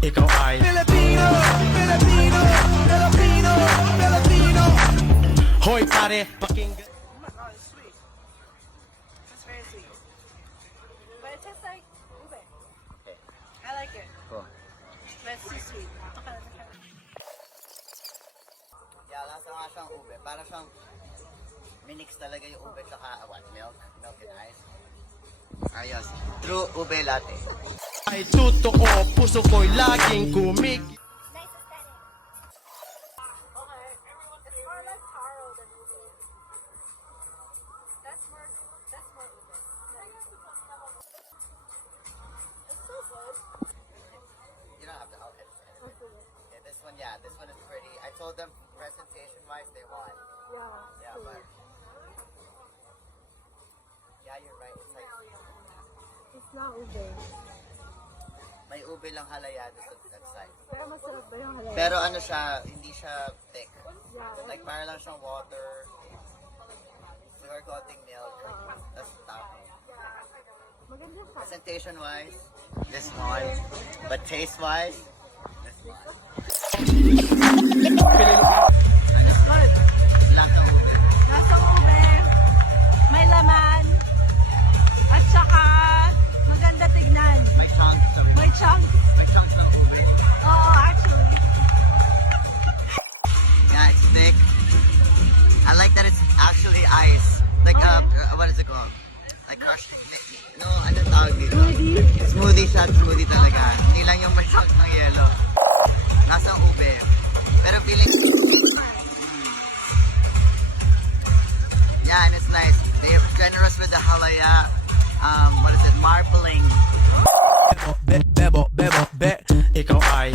ikaw ay Filipino, Filipino, Filipino, Filipino. Hoy pare, pakinggan. Oh, it's sweet. It's very sweet. But it tastes like ube. I like it. Cool. But it's too sweet. Yeah, lasa nga siyang ube. Para siyang minix talaga yung ube tsaka what? Milk? Milk and ice? Ayos. True ube latte. Ay totoo, puso ko'y laging kumig. Nice aesthetic. Okay. It's more like taro than ube. That's more ube. It's so good. You don't have to help it. Yeah, this one is pretty. I told them presentation-wise they want. Yeah, but yeah, you're right. It's like It's not ube. may ube lang halaya sa that side. Pero masarap ba yung halaya? Pero ano siya, hindi siya thick. Yeah. Like para lang siyang water, sugar coating milk. That's the topping. Maganda siya. Presentation-wise, this one. But taste-wise, this one. It's good. Lasang ube, may laman, at saka maganda tignan. May chunks. Oo, actually. Yeah, it's thick. I like that it's actually ice. Like, what is it called? Like crushed. No, ano tawag dito? Smoothie siya, smoothie talaga. Hindi lang yung may chunks ng yelo. Nasang ube. Pero feeling... Yeah, and it's nice. They're generous with the halaya. What is it? Marbling. Bebo, bebo, be, ikaw ay